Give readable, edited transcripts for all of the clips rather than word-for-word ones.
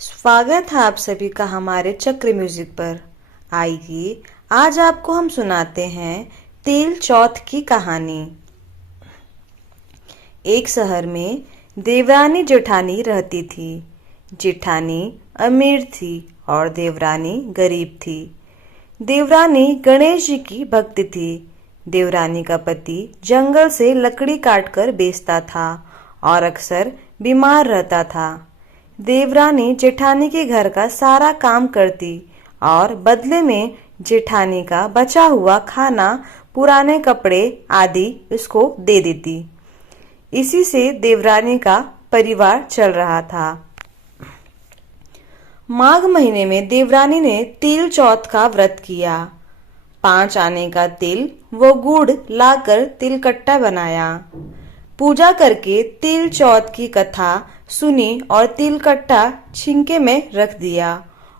स्वागत है आप सभी का हमारे चक्र म्यूजिक पर। आइए आज आपको हम सुनाते हैं तिल चौथ की कहानी। एक शहर में देवरानी जेठानी रहती थी। जेठानी अमीर थी और देवरानी गरीब थी। देवरानी गणेश जी की भक्त थी। देवरानी का पति जंगल से लकड़ी काटकर बेचता था और अक्सर बीमार रहता था। देवरानी जेठानी के घर का सारा काम करती और बदले में जेठानी का बचा हुआ खाना, पुराने कपड़े आदि उसको दे देती। इसी से देवरानी का परिवार चल रहा था। माघ महीने में देवरानी ने तिल चौथ का व्रत किया। 5 आने का तिल व गुड़ लाकर तिलकट्टा बनाया। पूजा करके तिल चौथ की कथा सुनी और तिलकट्टा छिंके में रख दिया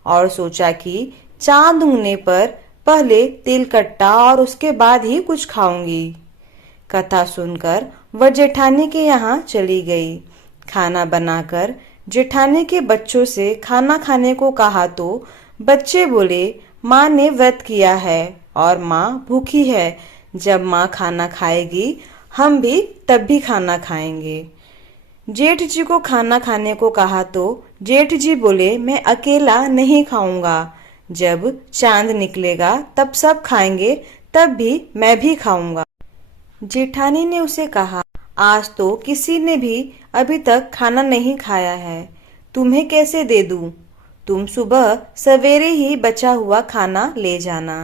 और सोचा कि चांद उगने पर पहले तिलकट्टा और उसके बाद ही कुछ खाऊंगी। कथा सुनकर वह जेठानी के यहाँ चली गई। खाना बनाकर जेठानी के बच्चों से खाना खाने को कहा तो बच्चे बोले, माँ ने व्रत किया है और माँ भूखी है। जब माँ खाना खाएगी हम भी तब भी खाना खाएंगे। जेठ जी को खाना खाने को कहा तो जेठ जी बोले, मैं अकेला नहीं खाऊंगा। जब चांद निकलेगा तब सब खाएंगे, तब भी मैं भी खाऊंगा। जेठानी ने उसे कहा, आज तो किसी ने भी अभी तक खाना नहीं खाया है, तुम्हें कैसे दे दूं? तुम सुबह सवेरे ही बचा हुआ खाना ले जाना।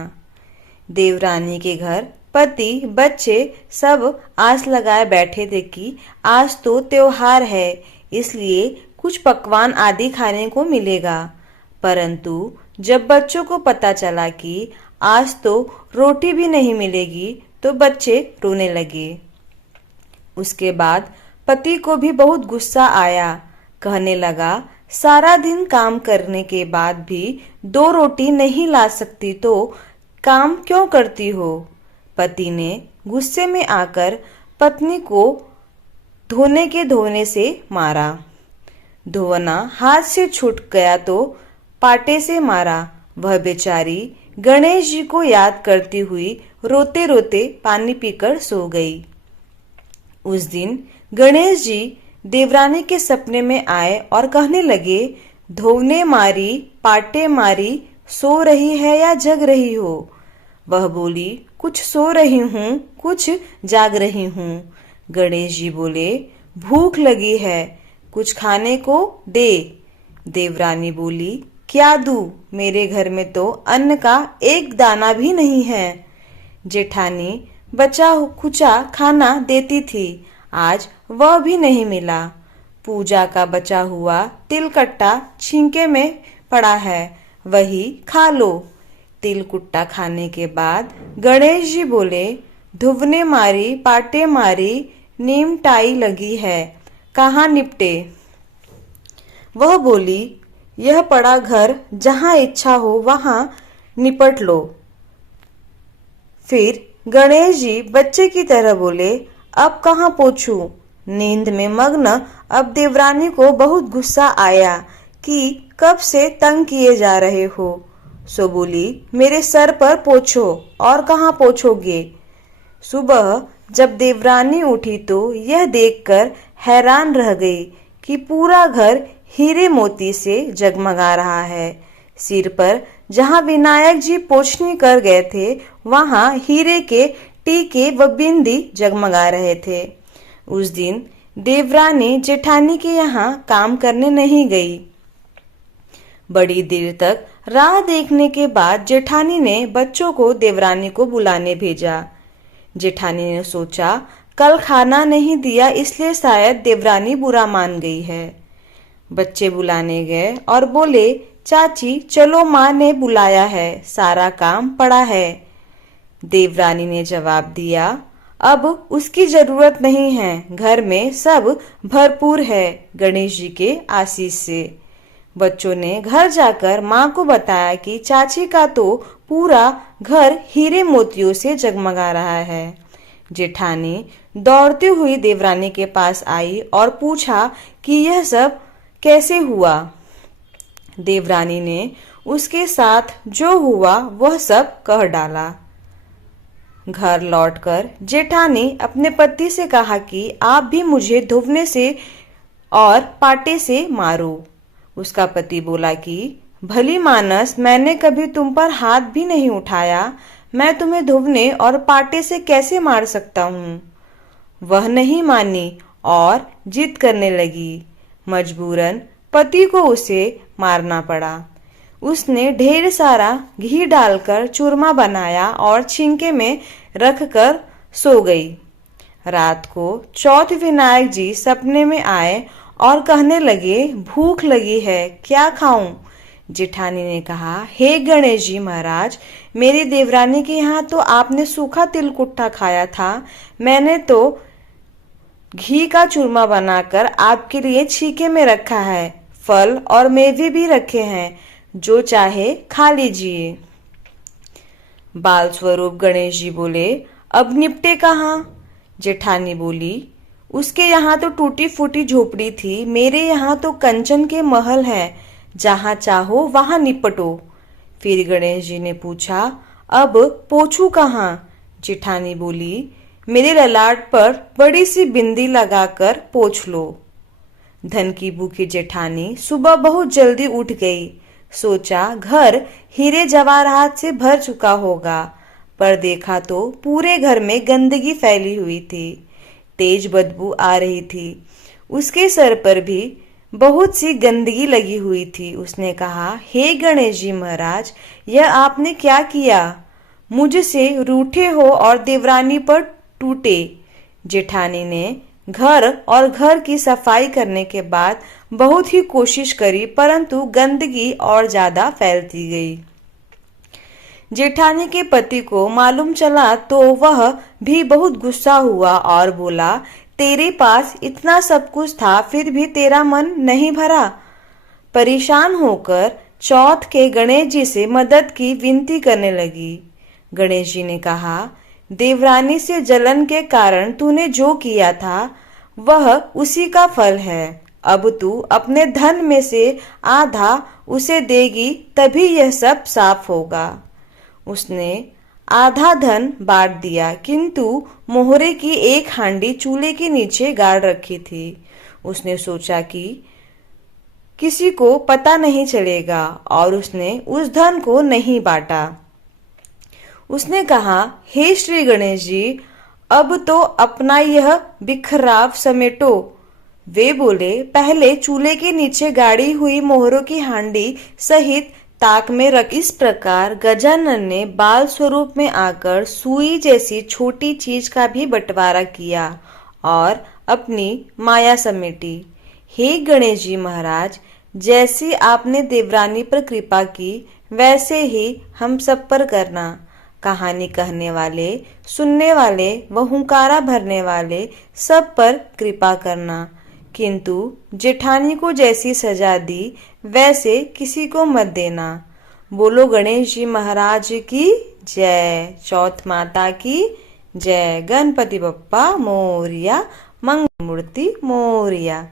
देवरानी के घर पति बच्चे सब आस लगाए बैठे थे कि आज तो त्योहार है, इसलिए कुछ पकवान आदि खाने को मिलेगा। परंतु जब बच्चों को पता चला कि आज तो रोटी भी नहीं मिलेगी तो बच्चे रोने लगे। उसके बाद पति को भी बहुत गुस्सा आया। कहने लगा, सारा दिन काम करने के बाद भी 2 रोटी नहीं ला सकती तो काम क्यों करती हो? पति ने गुस्से में आकर पत्नी को धोने से मारा। धोना हाथ से छूट गया तो पाटे से मारा। वह बेचारी गणेश जी को याद करती हुई रोते रोते पानी पीकर सो गई। उस दिन गणेश जी देवरानी के सपने में आए और कहने लगे, धोने मारी पाटे मारी, सो रही है या जग रही हो? वह बोली, कुछ सो रही हूँ, कुछ जाग रही हूँ। गणेश जी बोले, भूख लगी है, कुछ खाने को दे। देवरानी बोली, क्या दूँ? मेरे घर में तो अन्न का एक दाना भी नहीं है। जेठानी बचा खुचा खाना देती थी, आज वह भी नहीं मिला। पूजा का बचा हुआ तिलकट्टा छिंके में पड़ा है, वही खा लो। तिलकुट्टा खाने के बाद गणेश जी बोले, धुवने मारी पाटे मारी, नीम टाई लगी है, कहाँ निपटे? वह बोली, यह पड़ा घर, जहाँ इच्छा हो वहाँ निपट लो। फिर गणेश जी बच्चे की तरह बोले, अब कहाँ पोछूं? नींद में मग्न अब देवरानी को बहुत गुस्सा आया कि कब से तंग किए जा रहे हो। सो बोली, मेरे सर पर पोछो। और कहाँ पोछोगे? सुबह जब देवरानी उठी तो यह देखकर हैरान रह गई कि पूरा घर हीरे मोती से जगमगा रहा है। सिर पर जहाँ विनायक जी पोछनी कर गए थे वहाँ हीरे के टीके व बिंदी जगमगा रहे थे। उस दिन देवरानी जेठानी के यहाँ काम करने नहीं गई। बड़ी देर तक राह देखने के बाद जेठानी ने बच्चों को देवरानी को बुलाने भेजा। जेठानी ने सोचा, कल खाना नहीं दिया इसलिए शायद देवरानी बुरा मान गई है। बच्चे बुलाने गए और बोले, चाची चलो, माँ ने बुलाया है, सारा काम पड़ा है। देवरानी ने जवाब दिया, अब उसकी जरूरत नहीं है, घर में सब भरपूर है गणेश जी के आशीष से। बच्चों ने घर जाकर माँ को बताया कि चाची का तो पूरा घर हीरे मोतियों से जगमगा रहा है। जेठानी दौड़ती हुई देवरानी के पास आई और पूछा कि यह सब कैसे हुआ। देवरानी ने उसके साथ जो हुआ वह सब कह डाला। घर लौटकर जेठानी अपने पति से कहा कि आप भी मुझे धुवने से और पाटे से मारो। उसका पति बोला कि भली मानस, मैंने कभी तुम पर हाथ भी नहीं उठाया, मैं तुम्हें धुवने और पाटे से कैसे मार सकता हूँ। वह नहीं मानी और जिद करने लगी। मजबूरन पति को उसे मारना पड़ा। उसने ढेर सारा घी डालकर चूरमा बनाया और छिंके में रखकर सो गई। रात को चौथ विनायक जी सपने में आए और कहने लगे, भूख लगी है, क्या खाऊं। जेठानी ने कहा, हे गणेश जी महाराज, मेरी देवरानी के यहाँ तो आपने सूखा तिलकुट्टा खाया था, मैंने तो घी का चूरमा बनाकर आपके लिए छीके में रखा है, फल और मेवे भी रखे हैं, जो चाहे खा लीजिए। बाल स्वरूप गणेश जी बोले, अब निपटे कहाँ। जेठानी बोली, उसके यहाँ तो टूटी फूटी झोपड़ी थी, मेरे यहाँ तो कंचन के महल हैं, जहाँ चाहो वहां निपटो। फिर गणेश जी ने पूछा, अब पोछू कहाँ। जेठानी बोली, मेरे ललाट पर बड़ी सी बिंदी लगाकर पोछ लो। धन की भूखी जेठानी सुबह बहुत जल्दी उठ गई। सोचा घर हीरे जवाहरात से भर चुका होगा, पर देखा तो पूरे घर में गंदगी फैली हुई थी। तेज बदबू आ रही थी। उसके सर पर भी बहुत सी गंदगी लगी हुई थी। उसने कहा, हे गणेश जी महाराज, यह आपने क्या किया। मुझसे रूठे हो और देवरानी पर टूटे। जेठानी ने घर और घर की सफाई करने के बाद बहुत ही कोशिश करी, परंतु गंदगी और ज्यादा फैलती गई। जेठानी के पति को मालूम चला तो वह भी बहुत गुस्सा हुआ और बोला, तेरे पास इतना सब कुछ था, फिर भी तेरा मन नहीं भरा। परेशान होकर चौथ के गणेश जी से मदद की विनती करने लगी। गणेश जी ने कहा, देवरानी से जलन के कारण तूने जो किया था वह उसी का फल है। अब तू अपने धन में से आधा उसे देगी, तभी यह सब साफ होगा। उसने आधा धन बांट दिया, किंतु मोहरे की एक हांडी चूल्हे के नीचे गाड़ रखी थी। उसने सोचा कि किसी को पता नहीं चलेगा और उसने उस धन को नहीं बांटा। उसने कहा, हे श्री गणेश जी, अब तो अपना यह बिखराव समेटो। वे बोले, पहले चूल्हे के नीचे गाड़ी हुई मोहरों की हांडी सहित ताक में रख। इस प्रकार गजानन ने बाल स्वरूप में आकर सुई जैसी छोटी चीज का भी बंटवारा किया और अपनी माया समेटी। हे गणेश जी महाराज, जैसी आपने देवरानी पर कृपा की, वैसे ही हम सब पर करना। कहानी कहने वाले, सुनने वाले व हुंकारा भरने वाले सब पर कृपा करना, किंतु जेठानी को जैसी सजा दी वैसे किसी को मत देना। बोलो गणेश जी महाराज की जय। चौथ माता की जय। गणपति बप्पा मोरिया। मंगल मूर्ति मोरिया।